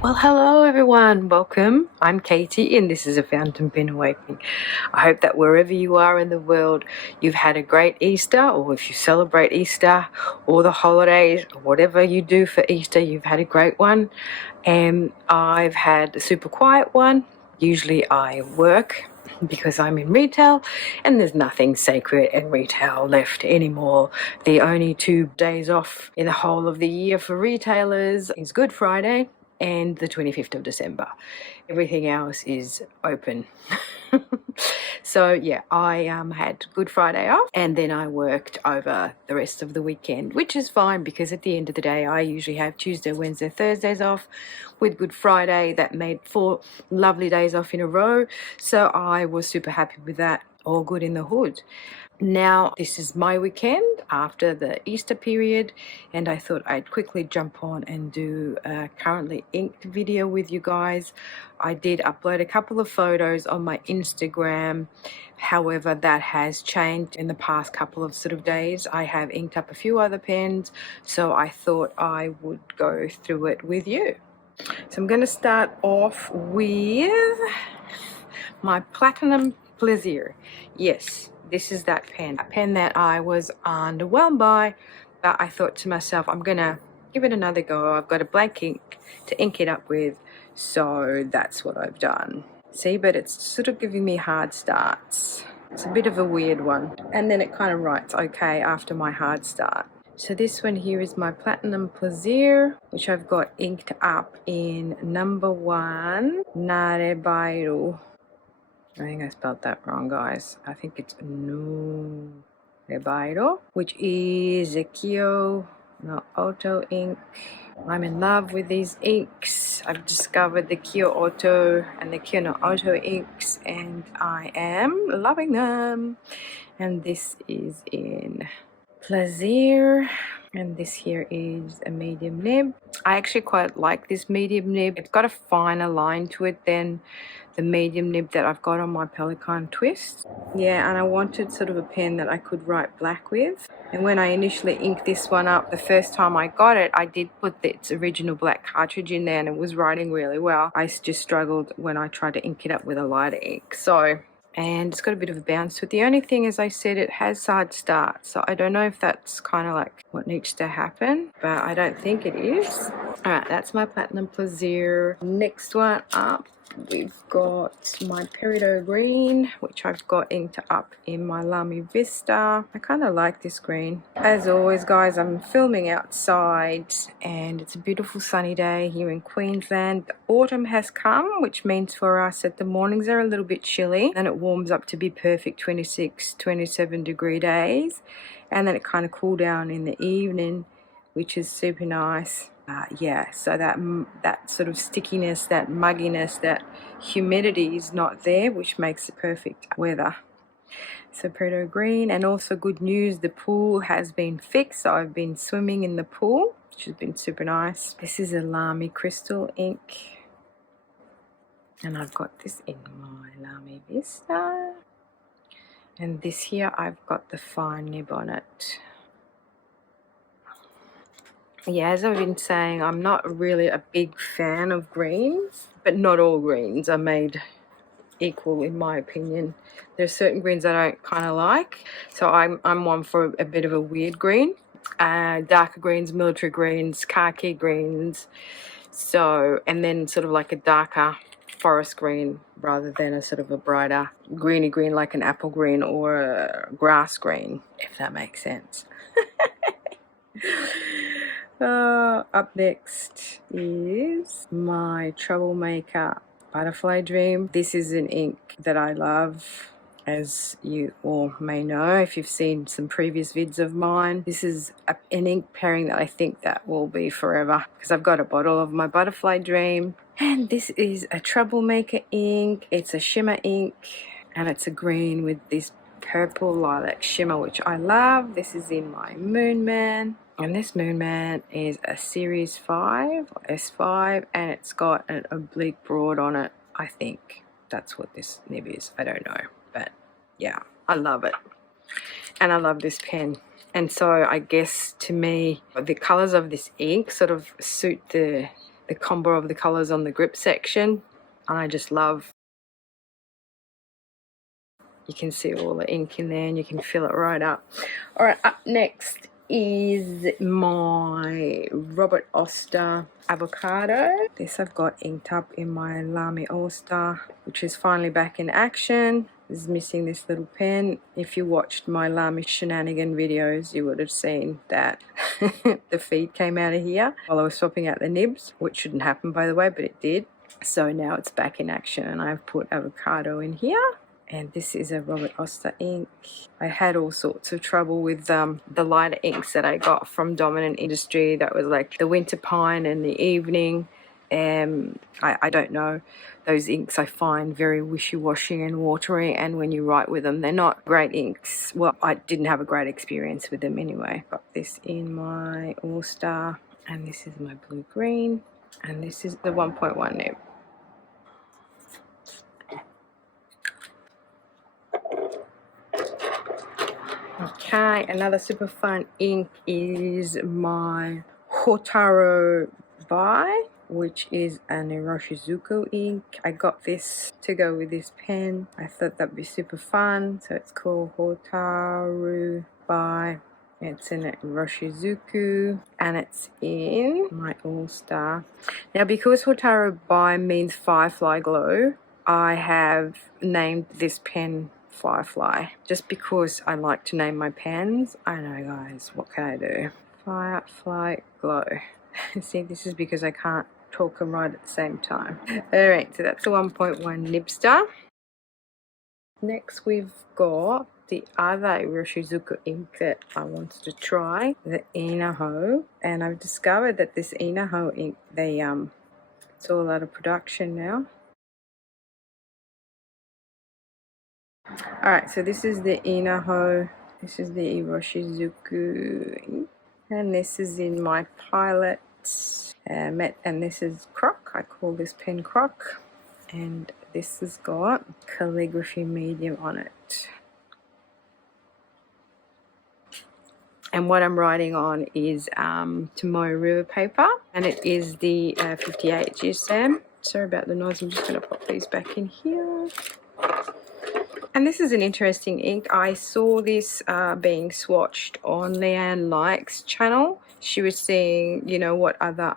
Well, hello everyone, welcome. I'm Katie and this is a Fountain Pen Awakening. I hope that wherever you are in the world, you've had a great Easter, or if you celebrate Easter or the holidays, or whatever you do for Easter, you've had a great one. And I've had a super quiet one. Usually I work because I'm in retail and there's nothing sacred in retail left anymore. The only 2 days off in the whole of the year for retailers is Good Friday and the 25th of December. Everything else is open. So yeah, I had Good Friday off and then I worked over the rest of the weekend, which is fine because at the end of the day I usually have Tuesday, Wednesday, Thursdays off. With Good Friday, that made 4 lovely days off in a row, so I was super happy with that. All good in the hood. Now, this is my weekend after the Easter period, and I thought I'd quickly jump on and do a currently inked video with you guys. I did upload a couple of photos on my Instagram. However, that has changed in the past couple of days. I have inked up a few other pens, so I thought I would go through it with you. So I'm going to start off with my Platinum Plaisir. Yes, this is that pen. A pen that I was underwhelmed by, but I thought to myself, I'm going to give it another go. I've got a blank ink to ink it up with, so that's what I've done. See, but it's sort of giving me hard starts. It's a bit of a weird one. And then it kind of writes okay after my hard start. So this one here is my Platinum Plaisir, which I've got inked up in number 1, Narebairo. I think I spelled that wrong, guys. I think it's Narebairo, which is a Kyo no Auto ink. I'm in love with these inks. I've discovered the Kyo Auto and the Kyo no Auto inks, and I am loving them. And this is in Plaisir, and this here is a medium nib. I actually quite like this medium nib. It's got a finer line to it than the medium nib that I've got on my Pelican Twist. Yeah, and I wanted sort of a pen that I could write black with. And when I initially inked this one up, the first time I got it, I did put its original black cartridge in there and it was writing really well. I just struggled when I tried to ink it up with a lighter ink. And it's got a bit of a bounce to it. The only thing, as I said, it has hard starts. So I don't know if that's kind of like what needs to happen, but I don't think it is. All right, that's my Platinum Plaisir. Next one up, we've got my Peridot Green, which I've got inked up in my Lamy Vista. I kind of like this green. As always, guys, I'm filming outside and it's a beautiful sunny day here in Queensland. The autumn has come, which means for us that the mornings are a little bit chilly and it warms up to be perfect 26, 27 degree days. And then it kind of cool down in the evening, which is super nice. Yeah, so that sort of stickiness, that mugginess, that humidity is not there, which makes it perfect weather. So Peridot Green, and also good news, the pool has been fixed. So I've been swimming in the pool, which has been super nice. This is a Lamy Crystal ink, and I've got this in my Lamy Vista. And this here, I've got the fine nib on it. Yeah, as I've been saying, I'm not really a big fan of greens, but not all greens are made equal in my opinion. There's certain greens I don't kind of like, so I'm one for a bit of a weird green. Darker greens, military greens, khaki greens, so, and then sort of like a darker forest green rather than a sort of a brighter greeny green like an apple green or a grass green, if that makes sense. Up next is my Troublemaker Butterfly Dream. This is an ink that I love, as you all may know if you've seen some previous vids of mine. This is an ink pairing that I think that will be forever, because I've got a bottle of my Butterfly Dream. And this is a Troublemaker ink. It's a shimmer ink, and it's a green with this purple lilac shimmer, which I love. This is in my Moon Man. And this Moon Man is a Series 5 or S5, and it's got an oblique broad on it. I think that's what this nib is. I don't know, but yeah, I love it. And I love this pen. And so I guess to me, the colors of this ink sort of suit the the combo of the colors on the grip section, and I just love. You can see all the ink in there and you can fill it right up. All right, up next is my Robert Oster avocado. This I've got inked up in my Lamy All-Star, which is finally back in action. This is missing this little pen. If you watched my Lamy shenanigan videos, you would have seen that the feed came out of here while I was swapping out the nibs, which shouldn't happen by the way, but it did. So now it's back in action and I've put avocado in here. And this is a Robert Oster ink. I had all sorts of trouble with the lighter inks that I got from Dominant Industry. That was like the Winter Pine and the Evening. I don't know. Those inks I find very wishy-washy and watery, and when you write with them, they're not great inks. Well, I didn't have a great experience with them anyway. Got this in my All-Star, and this is my blue-green, and this is the 1.1 nib. Okay, another super fun ink is my Hotaru Bai, which is an Iroshizuku ink. I got this to go with this pen. I thought that'd be super fun, so it's called Hotaru Bai. It's in Iroshizuku and it's in my All-Star. Now, because Hotaru Bai means Firefly Glow, I have named this pen Firefly, just because I like to name my pens. I know, guys, what can I do? Firefly Glow. See, this is because I can't talk and write at the same time. Alright, so that's the 1.1 Nibster. Next we've got the other Iroshizuku ink that I wanted to try, the Inaho, and I've discovered that this Inaho ink, it's all out of production now. Alright, so this is the Inaho, this is the Iroshizuku, and this is in my Pilot and this is Croc. I call this pen Croc, and this has got calligraphy medium on it. And what I'm writing on is Tomoe River paper, and it is the 58 GSM. Sorry about the noise, I'm just going to pop these back in here. And this is an interesting ink. I saw this being swatched on Leanne Like's channel. She was seeing, you know, what other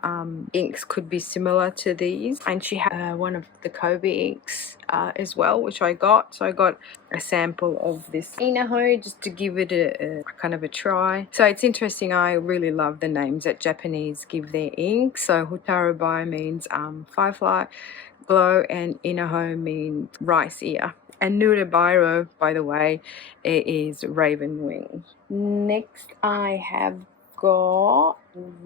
inks could be similar to these. And she had one of the Kobe inks as well, which I got. So I got a sample of this Inaho just to give it a kind of a try. So it's interesting. I really love the names that Japanese give their ink. So Hotaru Bai means Firefly Glow, and Inaho means rice ear. And Nurabairo, by the way, it is Raven Wing. Next, I have got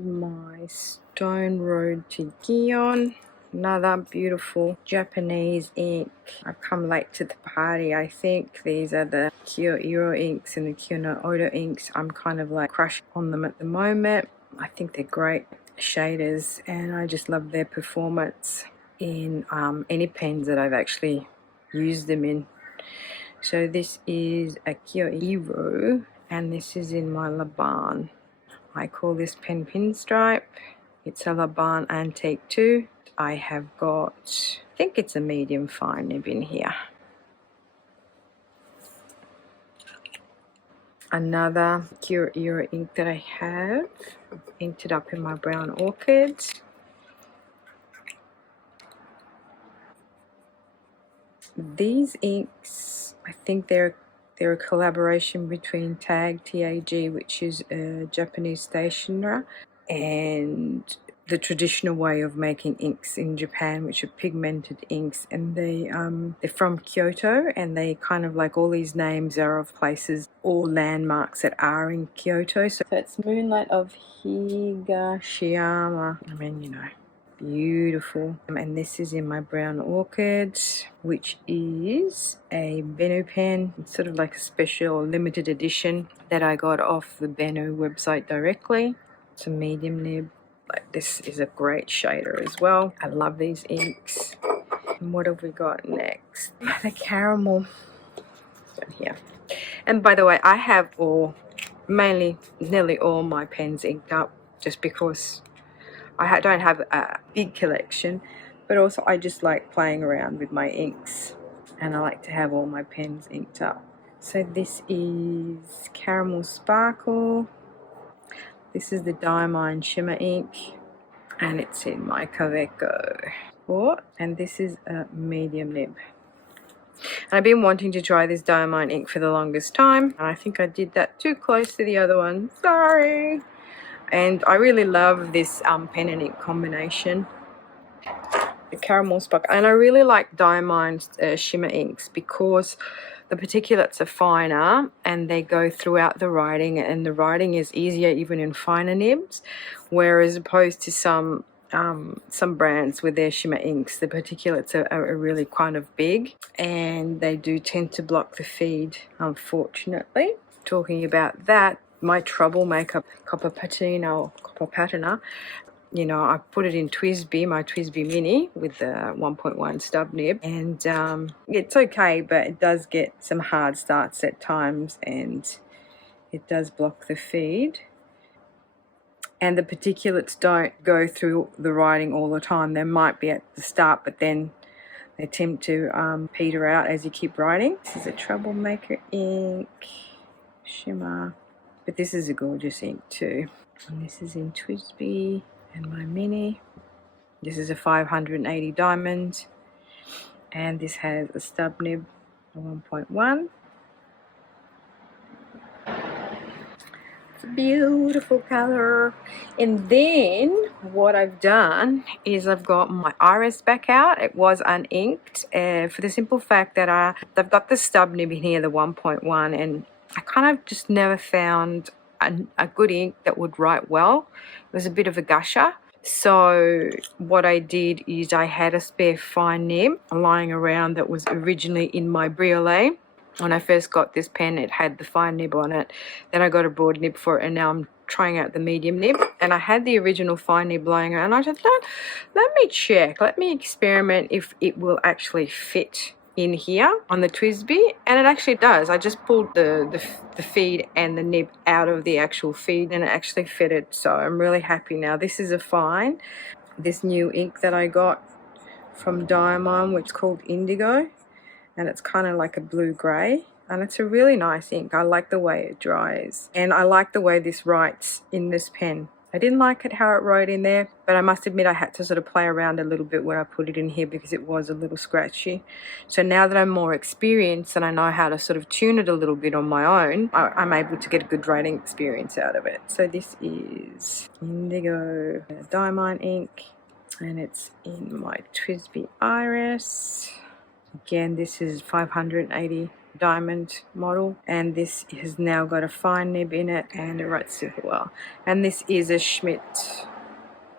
my Stone Road to Gion. Another beautiful Japanese ink. I've come late to the party, I think. These are the Kyo Iro inks and the Kyo no Odo inks. I'm kind of like crushed on them at the moment. I think they're great shaders, and I just love their performance in any pens that I've actually used them in. So this is a Kyo Iro, and this is in my Laban. I call this pen Pinstripe. It's a Laban Antique too. I have got, I think it's a medium fine nib in here. Another Kyo Iro ink that I have, inked it up in my Brown Orchid. These inks, I think they're a collaboration between TAG, which is a Japanese stationer, and the traditional way of making inks in Japan, which are pigmented inks, and they're from Kyoto, and they kind of like all these names are of places or landmarks that are in Kyoto. So it's Moonlight of Higashiyama. I mean, you know. Beautiful. And this is in my Brown Orchid, which is a Benu pen. It's sort of like a special limited edition that I got off the Benu website directly. It's a medium nib. Like, this is a great shader as well. I love these inks. And what have we got next? The caramel down here. And by the way, I have nearly all my pens inked up, just because don't have a big collection, but also I just like playing around with my inks, and I like to have all my pens inked up. So this is Caramel Sparkle. This is the Diamine Shimmer ink, and it's in my Kaweco. And this is a medium nib. And I've been wanting to try this Diamine ink for the longest time, and I think I did that too close to the other one. Sorry. And I really love this pen and ink combination, the Caramel Sparkle. And I really like Diamine's shimmer inks because the particulates are finer and they go throughout the writing, and the writing is easier even in finer nibs, whereas opposed to some brands with their shimmer inks, the particulates are really kind of big, and they do tend to block the feed, unfortunately. Talking about that, my troublemaker copper patina, you know, I put it in TWSBI, my TWSBI Mini with the 1.1 stub nib, and it's okay, but it does get some hard starts at times, and it does block the feed. And the particulates don't go through the writing all the time. They might be at the start, but then they tend to peter out as you keep writing. This is a troublemaker ink, shimmer, but this is a gorgeous ink too. And this is in TWSBI and my Mini. This is a 580 diamond, and this has a stub nib, a 1.1. It's a beautiful color. And then what I've done is I've got my iris back out. It was uninked for the simple fact that I've got the stub nib in here, the 1.1, and I kind of just never found a good ink that would write well. It was a bit of a gusher. So what I did is I had a spare fine nib lying around that was originally in my Briolet. When I first got this pen, it had the fine nib on it. Then I got a broad nib for it, and now I'm trying out the medium nib. And I had the original fine nib lying around. I just thought, let me check, let me experiment if it will actually fit in here on the TWSBI, and it actually does. I just pulled the feed and the nib out of the actual feed, and it actually fitted, so I'm really happy now. This is a fine, this new ink that I got from Diamine, which is called Indigo, and it's kind of like a blue-grey, and it's a really nice ink. I like the way it dries, and I like the way this writes in this pen. I didn't like it how it wrote in there, but I must admit I had to sort of play around a little bit when I put it in here because it was a little scratchy. So now that I'm more experienced and I know how to sort of tune it a little bit on my own, I'm able to get a good writing experience out of it. So this is Indigo Diamine ink, and it's in my TWSBI Iris. Again, this is 580 diamond model, and this has now got a fine nib in it, and it writes super well. And this is a Schmidt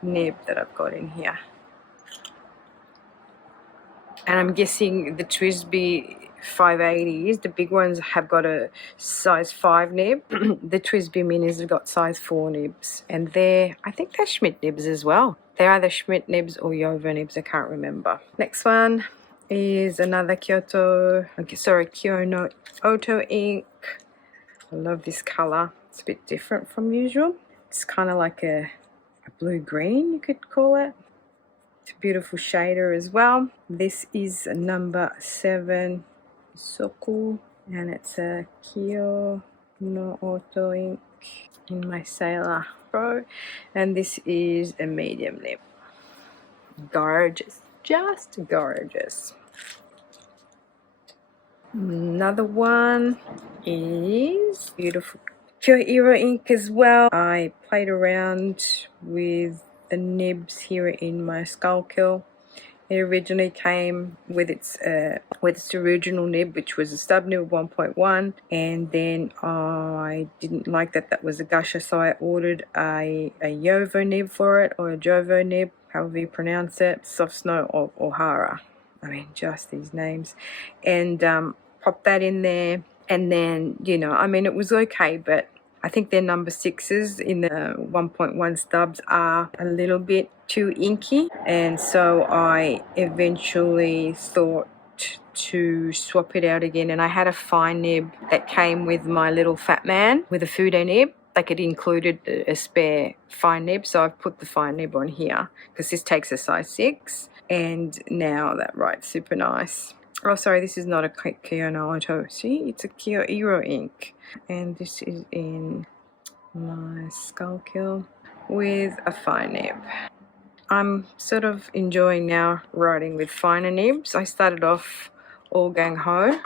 nib that I've got in here, and I'm guessing the TWSBI 580s, the big ones, have got a size 5 nib. The TWSBI minis have got size 4 nibs, and I think they're Schmidt nibs as well. They're either Schmidt nibs or Jovo nibs, I can't remember. Next one is another Kyoto Oto ink. I love this color. It's a bit different from usual. It's kind of like a blue-green, you could call it. It's a beautiful shader as well. This is a number 7 Soku, and it's a Kyo no Oto ink in my Sailor Pro, and this is a medium nib. Gorgeous. Just gorgeous. Another one is beautiful Kyohiro ink as well. I played around with the nibs here in my Skullkill. It originally came with its original nib, which was a stub nib 1.1, and then I didn't like that was a gusher, so I ordered a Jovo nib for it, or a Jovo nib, however you pronounce it, Soft Snow or O'Hara. I mean, just these names. And popped that in there, and then, you know, I mean, it was okay, but I think their number 6s in the 1.1 stubs are a little bit too inky, and so I eventually thought to swap it out again. And I had a fine nib that came with my little fat man with a Fude nib, like it included a spare fine nib, so I've put the fine nib on here because this takes a size 6, and now that writes super nice. Oh, sorry, this is not a Kyoto. See, it's a Kyoto ink, and this is in my Skullkill with a fine nib. I'm sort of enjoying now writing with finer nibs. I started off all gung-ho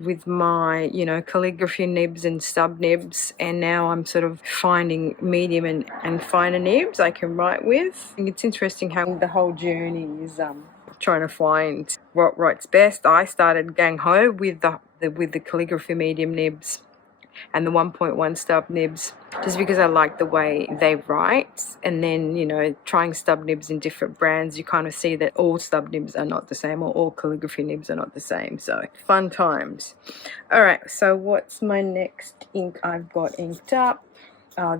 with my, you know, calligraphy nibs and stub nibs, and now I'm sort of finding medium and finer nibs I can write with. I think it's interesting how the whole journey is trying to find what writes best. I started gung-ho with the calligraphy medium nibs and the 1.1 stub nibs, just because I like the way they write. And then, you know, trying stub nibs in different brands, you kind of see that all stub nibs are not the same, or all calligraphy nibs are not the same. So fun times. All right, so what's my next ink I've got inked up?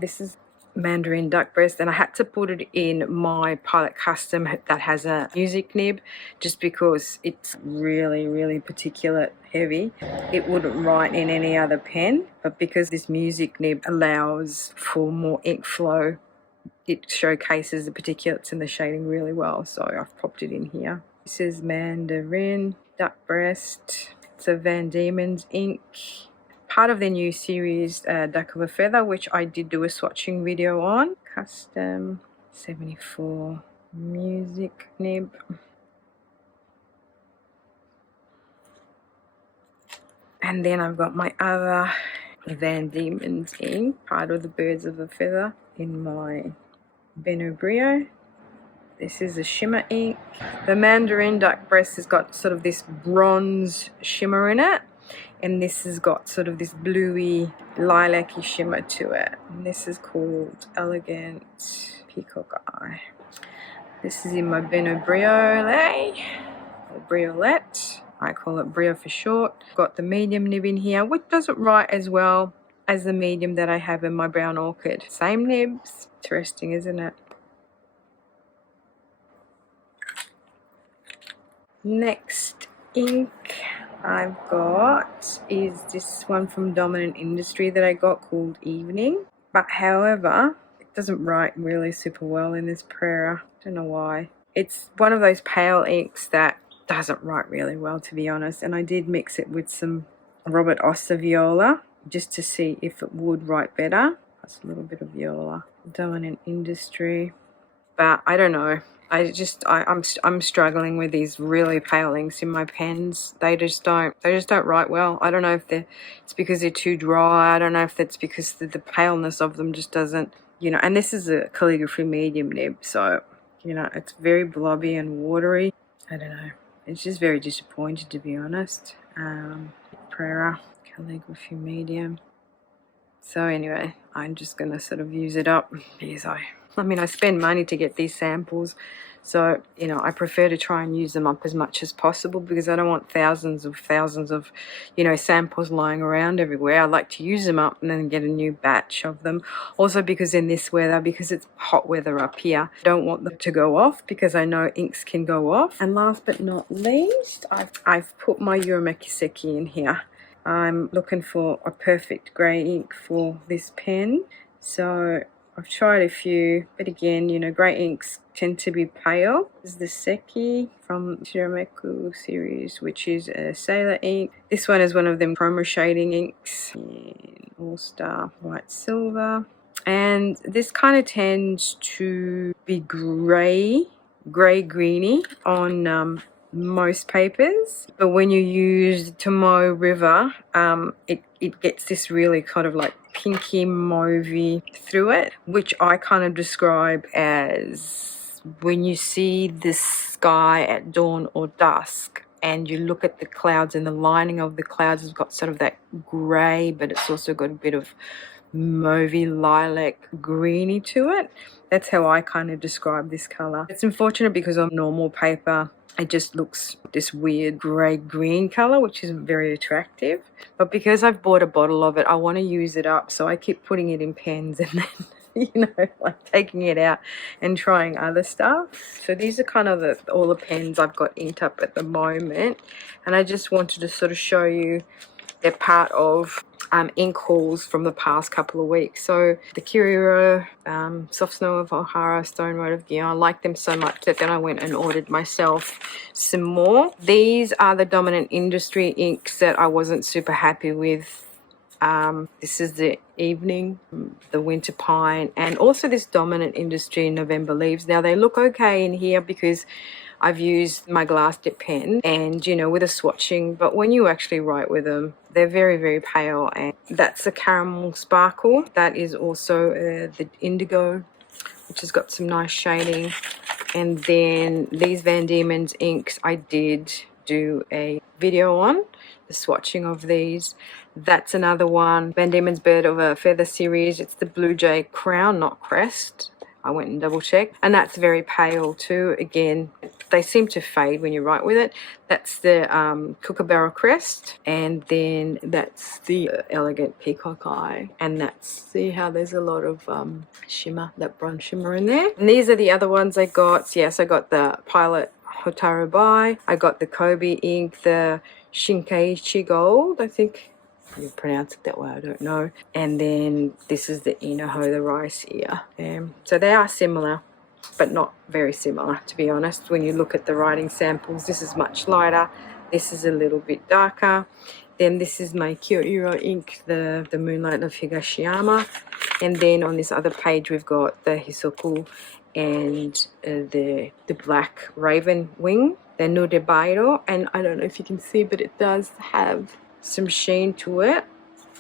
This is Mandarin Duck Breast, and I had to put it in my Pilot Custom that has a music nib, just because it's really particulate heavy. It wouldn't write in any other pen, but because this music nib allows for more ink flow, it showcases the particulates and the shading really well, so I've popped it in here. This is Mandarin Duck Breast. It's a vandieman'sink, part of the new series Duck of a Feather, which I did do a swatching video on. Custom 74 music nib. And then I've got my other vandieman'sink, part of the Birds of a Feather, in my Brio. This is a shimmer ink. The Mandarin Duck Breast has got sort of this bronze shimmer in it, and this has got sort of this bluey lilac-y shimmer to it. And this is called Elegant Peacock Eye. This is in my Brio, or Briolette. I call it Brio for short. Got the medium nib in here, which doesn't write as well as the medium that I have in my Brown Orchid. Same nibs. Interesting, isn't it? Next ink I've got is this one from Dominant Industry that I got called Evening. But however, it doesn't write really super well in this prayer. Don't know why. It's one of those pale inks that doesn't write really well, to be honest. And I did mix it with some Robert Oster Viola just to see if it would write better. That's a little bit of Viola. Dominant Industry. But I don't know. I'm struggling with these really pale inks in my pens. They just don't write well. I don't know if it's because they're too dry. I don't know if that's because the paleness of them just doesn't, you know. And this is a calligraphy medium nib, so, you know, it's very blobby and watery. I don't know. It's just very disappointed, to be honest. Prera calligraphy medium. So anyway, I'm just gonna sort of use it up because I mean, I spend money to get these samples, so, you know, I prefer to try and use them up as much as possible because I don't want thousands of, you know, samples lying around everywhere. I like to use them up and then get a new batch of them. Also because in this weather, because it's hot weather up here, I don't want them to go off because I know inks can go off. And last but not least, I've put my Uramaki in here. I'm looking for a perfect grey ink for this pen, so I've tried a few, but again, you know, grey inks tend to be pale. This is the Seki from Shirameku series, which is a sailor ink. This one is one of them chroma shading inks in All Star White Silver. And this kind of tends to be grey-greeny on most papers. But when you use Tomoe River, it gets this really kind of like pinky mauvey through it, which I kind of describe as when you see the sky at dawn or dusk and you look at the clouds and the lining of the clouds has got sort of that grey, but it's also got a bit of mauvey lilac greeny to it. That's how I kind of describe this colour. It's unfortunate because on normal paper it just looks this weird grey-green colour, which isn't very attractive. But because I've bought a bottle of it, I want to use it up, so I keep putting it in pens and then, you know, like taking it out and trying other stuff. So these are kind of all the pens I've got inked up at the moment. And I just wanted to sort of show you they're part of ink hauls from the past couple of weeks. So the Curio, Soft Snow of O'Hara, Stone Road of Guyana, I like them so much that then I went and ordered myself some more. These are the Dominant Industry inks that I wasn't super happy with. This is the Evening, the Winter Pine, and also this Dominant Industry November Leaves. Now they look okay in here because I've used my glass dip pen and, you know, with a swatching, but when you actually write with them, they're very, very pale. And that's the Caramel Sparkle. That is also the Indigo, which has got some nice shading. And then these Van Diemen's inks, I did do a video on the swatching of these. That's another one, Van Diemen's Bird of a Feather series. It's the Blue Jay Crown, not Crest. I went and double checked, and that's very pale too. Again, they seem to fade when you write with it. That's the Kookaburra Crest, and then that's the Elegant Peacock Eye, and that's, see how there's a lot of shimmer, that bronze shimmer in there. And these are the other ones I got. Yes, I got the Pilot Hotaru Bai, I got the Kobe ink, the Shinkeichi Gold, I think you pronounce it that way, I don't know. And then this is the Inoho, the rice ear. So they are similar, but not very similar, to be honest. When you look at the writing samples, this is much lighter, this is a little bit darker. Then this is my Kyoiro ink, the Moonlight of Higashiyama. And then on this other page we've got the Hisoku and the Black Raven Wing, the Nudebairo. And I don't know if you can see, but it does have some sheen to it,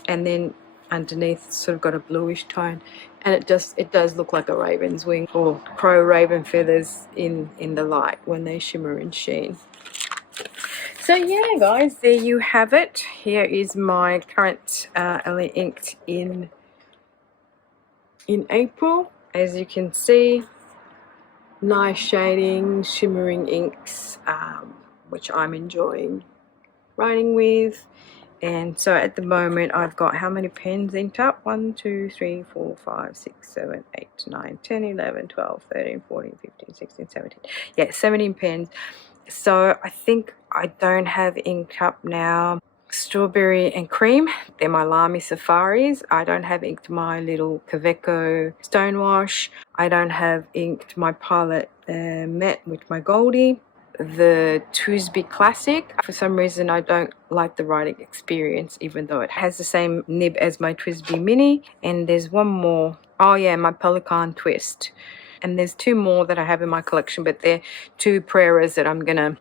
and then underneath it's sort of got a bluish tone, and it does look like a raven's wing or crow raven feathers in the light when they shimmer and sheen. So yeah guys, there you have it. Here is my current LA inked in April. As you can see, nice shading, shimmering inks, which I'm enjoying writing with. And so at the moment I've got how many pens inked up? 1, 2, 3, 4, 5, 6, 7, 8, 9, 10, 11, 12, 13, 14, 15, 16, 17. Yeah, 17 pens. So I think I don't have inked up now Strawberry and Cream. They're my Lamy Safaris. I don't have inked my little Kaveco Stonewash. I don't have inked my Pilot Met with my Goldie. The Twisby Classic. For some reason I don't like the writing experience, even though it has the same nib as my Twisby Mini. And there's one more. Oh yeah, my Pelican Twist. And there's 2 more that I have in my collection, but they're 2 Praeras that I'm gonna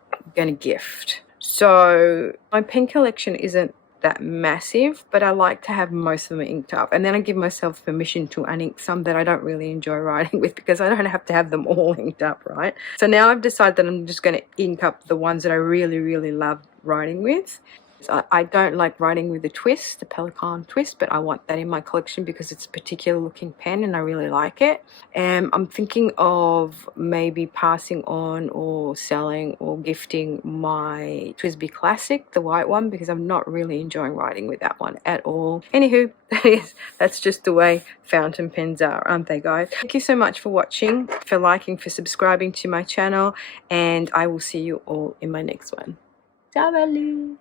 gift. So my pen collection isn't that massive, but I like to have most of them inked up, and then I give myself permission to unink some that I don't really enjoy writing with, because I don't have to have them all inked up, right? So now I've decided that I'm just going to ink up the ones that I really love writing with. I don't like writing with the twist, the Pelican Twist, but I want that in my collection because it's a particular looking pen and I really like it. And I'm thinking of maybe passing on or selling or gifting my Twisby Classic, the white one, because I'm not really enjoying writing with that one at all. Anywho, that's just the way fountain pens are, aren't they, guys? Thank you so much for watching, for liking, for subscribing to my channel, and I will see you all in my next one. Ciao, belli!